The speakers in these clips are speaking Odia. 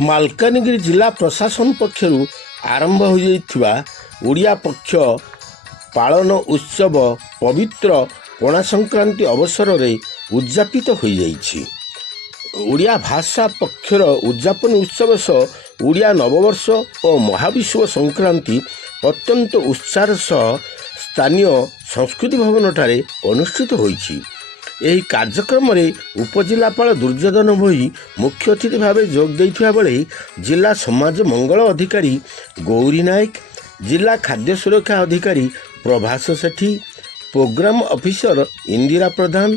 ମାଲକାନଗିରି ଜିଲ୍ଲା ପ୍ରଶାସନ ପକ୍ଷରୁ ଆରମ୍ଭ ହୋଇଯାଇଥିବା ଓଡ଼ିଆ ପକ୍ଷ ପାଳନ ଉତ୍ସବ ପବିତ୍ର ପଣା ସଂକ୍ରାନ୍ତି ଅବସରରେ ଉଦ୍ଯାପିତ ହୋଇଯାଇଛି। ଓଡ଼ିଆ ଭାଷା ପକ୍ଷର ଉଦ୍ଯାପନୀ ଉତ୍ସବ ସହ ଓଡ଼ିଆ ନବବର୍ଷ ଓ ମହାବିଷୁବ ସଂକ୍ରାନ୍ତି ଅତ୍ୟନ୍ତ ଉତ୍ସାହର ସହ ସ୍ଥାନୀୟ ସଂସ୍କୃତି ଭବନଠାରେ ଅନୁଷ୍ଠିତ ହୋଇଛି। ଏହି କାର୍ଯ୍ୟକ୍ରମରେ ଉପଜିଲ୍ଲାପାଳ ଦୁର୍ଯ୍ୟୋଧନ ଭୋଇ ମୁଖ୍ୟ ଅତିଥି ଭାବେ ଯୋଗ ଦେଇଥିବା ବେଳେ ଜିଲ୍ଲା ସମାଜ ମଙ୍ଗଳ ଅଧିକାରୀ ଗୌରୀ ନାୟକ, ଜିଲ୍ଲା ଖାଦ୍ୟ ସୁରକ୍ଷା ଅଧିକାରୀ ପ୍ରଭାସ ସେଠୀ, ପ୍ରୋଗ୍ରାମ ଅଫିସର ଇନ୍ଦିରା ପ୍ରଧାନ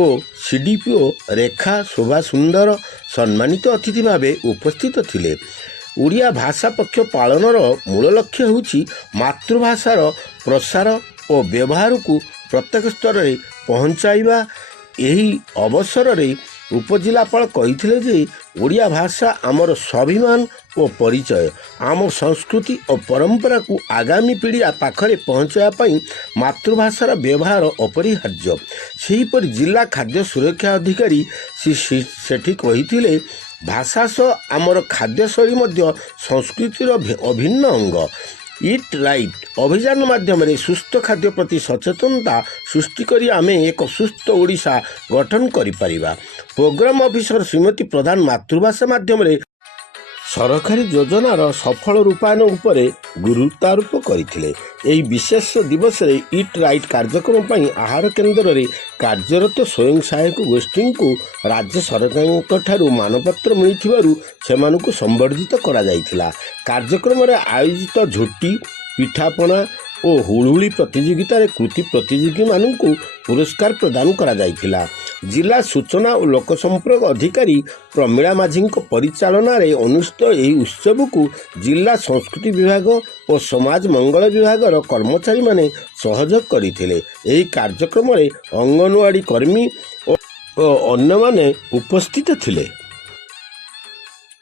ଓ ସିଡିପିଓ ରେଖା ଶୋଭା ସୁନ୍ଦର ସମ୍ମାନିତ ଅତିଥି ଭାବେ ଉପସ୍ଥିତ ଥିଲେ। ଓଡ଼ିଆ ଭାଷା ପକ୍ଷ ପାଳନର ମୂଳ ଲକ୍ଷ୍ୟ ହେଉଛି ମାତୃଭାଷାର ପ୍ରସାର ଓ ବ୍ୟବହାରକୁ ପ୍ରତ୍ୟେକ ସ୍ତରରେ ପହଞ୍ଚାଇବା। ଏହି ଅବସରରେ ଉପଜିଲ୍ଲାପାଳ କହିଥିଲେ ଯେ ଓଡ଼ିଆ ଭାଷା ଆମର ସ୍ୱାଭିମାନ ଓ ପରିଚୟ। ଆମ ସଂସ୍କୃତି ଓ ପରମ୍ପରାକୁ ଆଗାମୀ ପିଢ଼ି ପାଖରେ ପହଞ୍ଚାଇବା ପାଇଁ ମାତୃଭାଷାର ବ୍ୟବହାର ଅପରିହାର୍ଯ୍ୟ। ସେହିପରି ଜିଲ୍ଲା ଖାଦ୍ୟ ସୁରକ୍ଷା ଅଧିକାରୀ ଶ୍ରୀ ସେଠୀ କହିଥିଲେ, ଭାଷା ସହ ଆମର ଖାଦ୍ୟଶୈଳୀ ମଧ୍ୟ ସଂସ୍କୃତିର ଅଭିନ୍ନ ଅଙ୍ଗ। ଇଟ୍ ରାଇଟ୍ ଅଭିଯାନ ମାଧ୍ୟମରେ ସୁସ୍ଥ ଖାଦ୍ୟ ପ୍ରତି ସଚେତନତା ସୃଷ୍ଟି କରି ଆମେ ଏକ ସୁସ୍ଥ ଓଡ଼ିଶା ଗଠନ କରିପାରିବା। ପ୍ରୋଗ୍ରାମ ଅଫିସର ଶ୍ରୀମତୀ ପ୍ରଧାନ ମାତୃଭାଷା ମାଧ୍ୟମରେ ସରକାରୀ ଯୋଜନାର ସଫଳ ରୂପାୟନ ଉପରେ ଗୁରୁତ୍ୱାରୋପ କରିଥିଲେ। ଏହି ବିଶେଷ ଦିବସରେ ଇଟ୍ ରାଇଟ୍ କାର୍ଯ୍ୟକ୍ରମ ପାଇଁ ଆହାର କେନ୍ଦ୍ରରେ କାର୍ଯ୍ୟରତ ସ୍ୱୟଂ ସହାୟକ ଗୋଷ୍ଠୀଙ୍କୁ ରାଜ୍ୟ ସରକାରଙ୍କଠାରୁ ମାନପତ୍ର ମିଳିଥିବାରୁ ସେମାନଙ୍କୁ ସମ୍ବର୍ଦ୍ଧିତ କରାଯାଇଥିଲା। କାର୍ଯ୍ୟକ୍ରମରେ ଆୟୋଜିତ ଝୋଟି, ପିଠାପଣା ଓ ହୁଳହୁଳି ପ୍ରତିଯୋଗିତାରେ କୃତି ପ୍ରତିଯୋଗୀମାନଙ୍କୁ ପୁରସ୍କାର ପ୍ରଦାନ କରାଯାଇଥିଲା। ଜିଲ୍ଲା ସୂଚନା ଓ ଲୋକସମ୍ପର୍କ ଅଧିକାରୀ ପ୍ରମିଳା ମାଝୀଙ୍କ ପରିଚାଳନାରେ ଅନୁଷ୍ଠିତ ଏହି ଉତ୍ସବକୁ ଜିଲ୍ଲା ସଂସ୍କୃତି ବିଭାଗ ଓ ସମାଜ ମଙ୍ଗଳ ବିଭାଗର କର୍ମଚାରୀମାନେ ସହଯୋଗ କରିଥିଲେ। ଏହି କାର୍ଯ୍ୟକ୍ରମରେ ଅଙ୍ଗନୱାଡ଼ି କର୍ମୀ ଓ ଅନ୍ୟମାନେ ଉପସ୍ଥିତ ଥିଲେ।